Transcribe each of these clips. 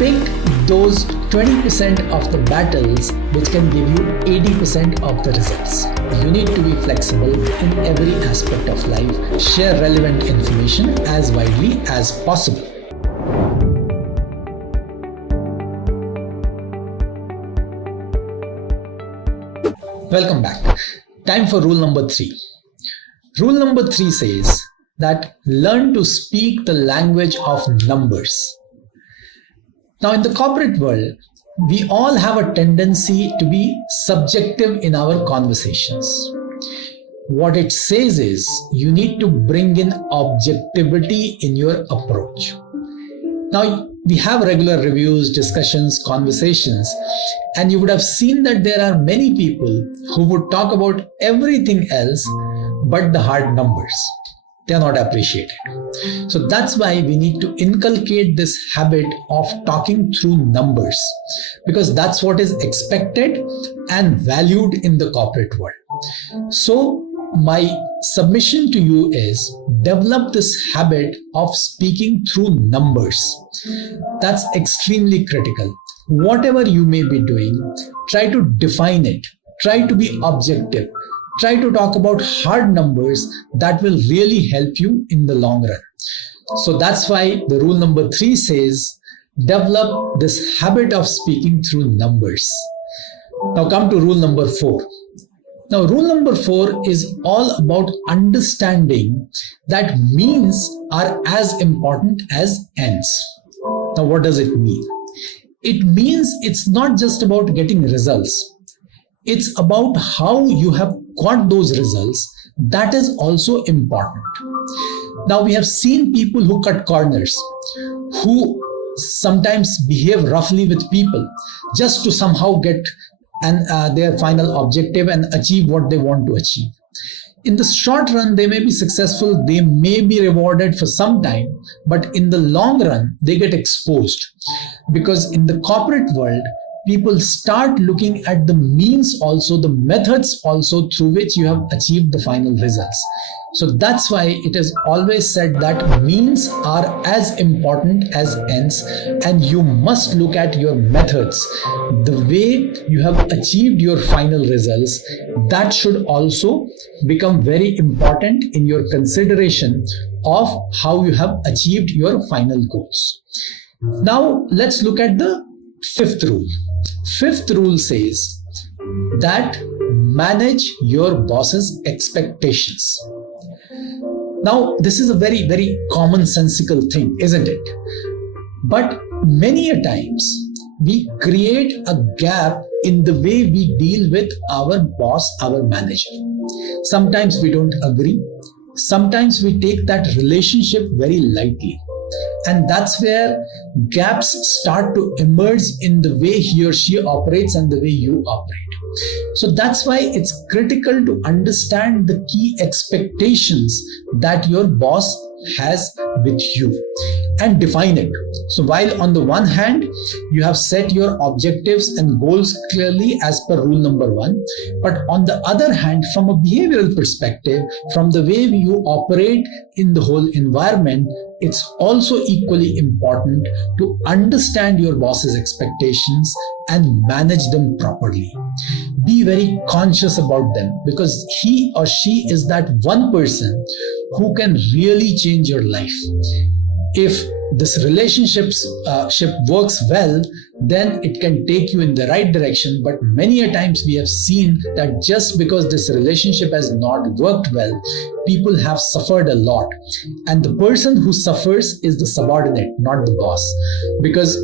Pick those 20% of the battles which can give you 80% of the results. You need to be flexible in every aspect of life. Share relevant information as widely as possible. Welcome back. Time for rule number 3. Rule number 3 says that learn to speak the language of numbers. Now, in the corporate world, we all have a tendency to be subjective in our conversations. What it says is you need to bring in objectivity in your approach. Now, we have regular reviews, discussions, conversations, and you would have seen that there are many people who would talk about everything else but the hard numbers. They are not appreciated. So that's why we need to inculcate this habit of talking through numbers, because that's what is expected and valued in the corporate world. So my submission to you is develop this habit of speaking through numbers. That's extremely critical. Whatever you may be doing, try to define it. Try to be objective. Try to talk about hard numbers that will really help you in the long run. So that's why the rule number 3 says develop this habit of speaking through numbers. Now come to rule number 4. Now, rule number 4 is all about understanding that means are as important as ends. Now, what does it mean? It means it's not just about getting results. It's about how you have got those results. That is also important. Now, we have seen people who cut corners, who sometimes behave roughly with people just to somehow get their final objective and achieve what they want to achieve. In the short run, they may be successful, they may be rewarded for some time, but in the long run, they get exposed. Because in the corporate world, people start looking at the means also, the methods also through which you have achieved the final results. So that's why it is always said that means are as important as ends, and you must look at your methods. The way you have achieved your final results, that should also become very important in your consideration of how you have achieved your final goals. Now let's look at the 5th rule. 5th rule says that manage your boss's expectations. Now, this is a very, very commonsensical thing, isn't it? But many a times, we create a gap in the way we deal with our boss, our manager. Sometimes we don't agree. Sometimes we take that relationship very lightly. And that's where gaps start to emerge in the way he or she operates and the way you operate. So that's why it's critical to understand the key expectations that your boss has with you and define it. So while on the one hand, you have set your objectives and goals clearly as per rule number 1, but on the other hand, from a behavioral perspective, from the way you operate in the whole environment, it's also equally important to understand your boss's expectations and manage them properly. Be very conscious about them, because he or she is that one person who can really change your life. If this relationship works well, then it can take you in the right direction. But many a times we have seen that just because this relationship has not worked well, people have suffered a lot. And the person who suffers is the subordinate, not the boss. Because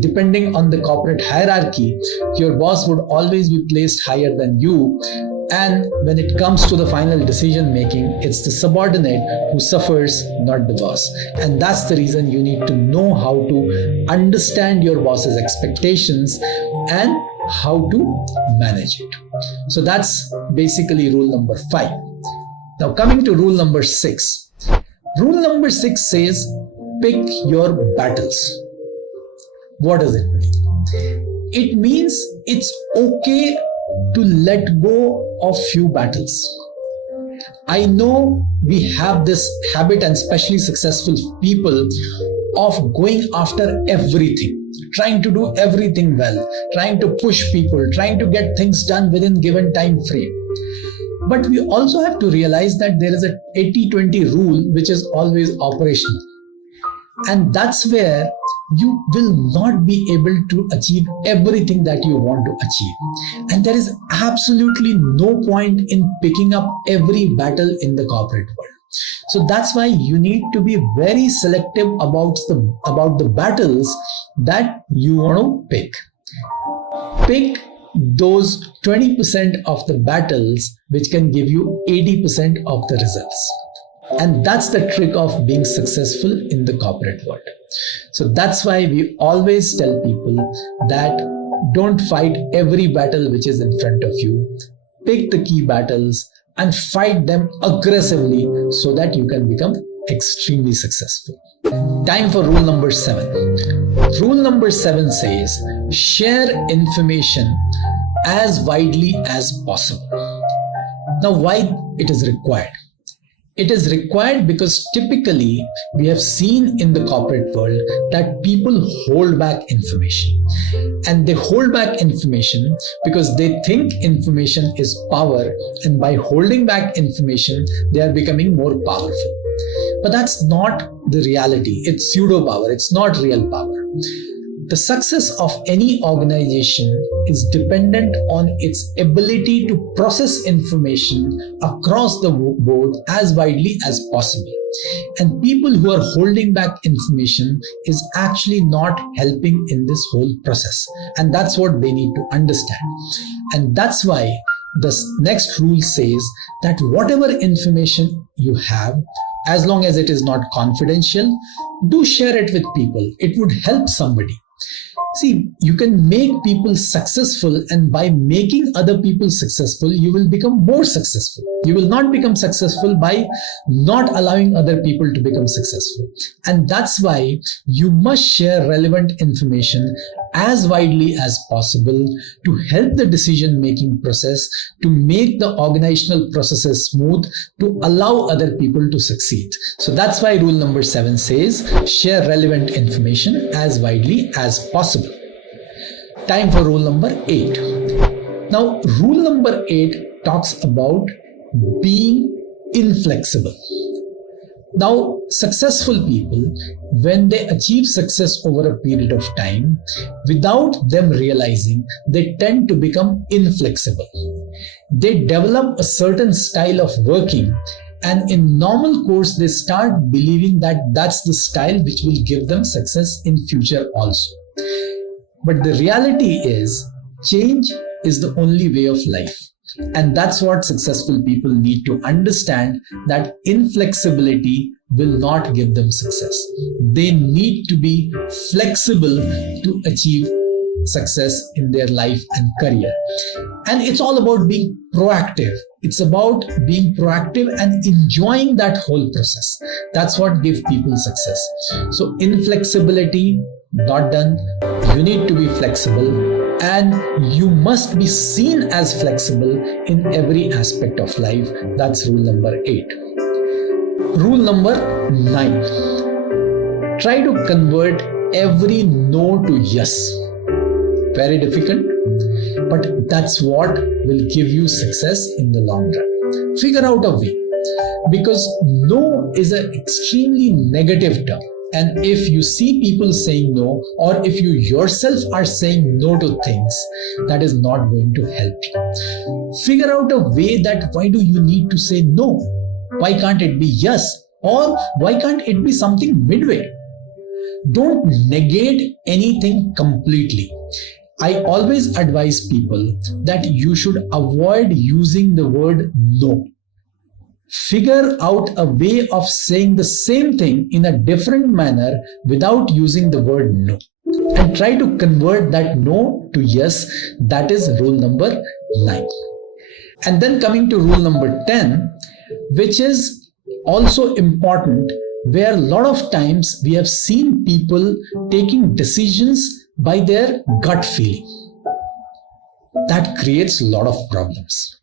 depending on the corporate hierarchy, your boss would always be placed higher than you. And when it comes to the final decision making, it's the subordinate who suffers, not the boss. And that's the reason you need to know how to understand your boss's expectations and how to manage it. So that's basically rule number 5. Now coming to rule number 6. Rule number 6 says, pick your battles. What does it mean? It means it's okay to let go of few battles. I know we have this habit, and especially successful people, of going after everything, trying to do everything well, trying to push people, trying to get things done within given time frame. But we also have to realize that there is a 80-20 rule which is always operational. And that's where you will not be able to achieve everything that you want to achieve. And there is absolutely no point in picking up every battle in the corporate world. So that's why you need to be very selective about the battles that you want to pick. Pick those 20% of the battles which can give you 80% of the results. And that's the trick of being successful in the corporate world. So that's why we always tell people that don't fight every battle which is in front of you. Pick the key battles and fight them aggressively so that you can become extremely successful. Time for rule number 7. Rule number 7 says, share information as widely as possible. Now, why it is required? It is required because typically we have seen in the corporate world that people hold back information. And they hold back information because they think information is power, and by holding back information, they are becoming more powerful. But that's not the reality. It's pseudo power. It's not real power. The success of any organization is dependent on its ability to process information across the board as widely as possible. And people who are holding back information is actually not helping in this whole process. And that's what they need to understand. And that's why the next rule says that whatever information you have, as long as it is not confidential, do share it with people. It would help somebody. See, you can make people successful, and by making other people successful, you will become more successful. You will not become successful by not allowing other people to become successful. And that's why you must share relevant information as widely as possible to help the decision-making process, to make the organizational processes smooth, to allow other people to succeed. So that's why rule number 7 says, share relevant information as widely as possible. Time for rule number 8. Now, rule number 8 talks about being inflexible. Now, successful people, when they achieve success over a period of time, without them realizing, they tend to become inflexible. They develop a certain style of working, and in normal course, they start believing that that's the style which will give them success in future also. But the reality is, change is the only way of life. And that's what successful people need to understand, that inflexibility will not give them success. They need to be flexible to achieve success in their life and career. And it's all about being proactive. It's about being proactive and enjoying that whole process. That's what gives people success. So inflexibility, not done. You need to be flexible. And you must be seen as flexible in every aspect of life. That's rule number 8. Rule number 9. Try to convert every no to yes. Very difficult, but that's what will give you success in the long run. Figure out a way, because no is an extremely negative term. And if you see people saying no, or if you yourself are saying no to things, that is not going to help you. Figure out a way that why do you need to say no? Why can't it be yes? Or why can't it be something midway? Don't negate anything completely. I always advise people that you should avoid using the word no. Figure out a way of saying the same thing in a different manner without using the word no. And try to convert that no to yes. That is rule number 9. And then coming to rule number 10, which is also important, where a lot of times we have seen people taking decisions by their gut feeling. That creates a lot of problems,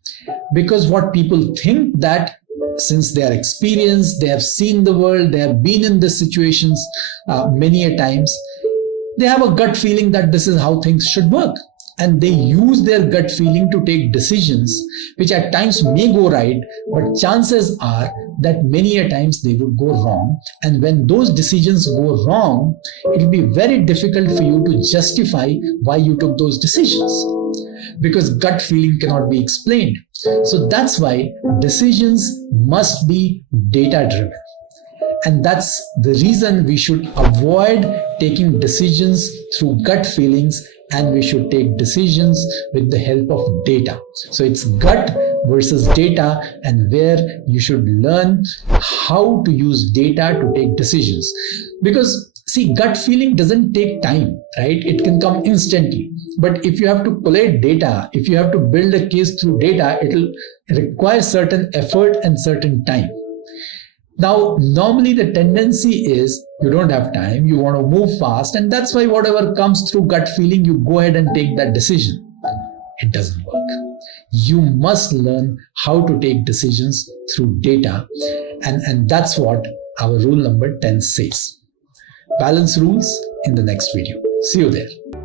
because what people think that since they are experienced, they have seen the world, they have been in these situations many a times, they have a gut feeling that this is how things should work. And they use their gut feeling to take decisions which at times may go right, but chances are that many a times they would go wrong. And when those decisions go wrong, it will be very difficult for you to justify why you took those decisions, because gut feeling cannot be explained. So that's why decisions must be data driven. And that's the reason we should avoid taking decisions through gut feelings, and we should take decisions with the help of data. So it's gut versus data, and where you should learn how to use data to take decisions. Because see, gut feeling doesn't take time, right? It can come instantly. But if you have to collate data, if you have to build a case through data, it will require certain effort and certain time. Now, normally the tendency is you don't have time, you want to move fast, and that's why whatever comes through gut feeling, you go ahead and take that decision. It doesn't work. You must learn how to take decisions through data, and that's what our rule number 10 says. Balance rules in the next video. See you there.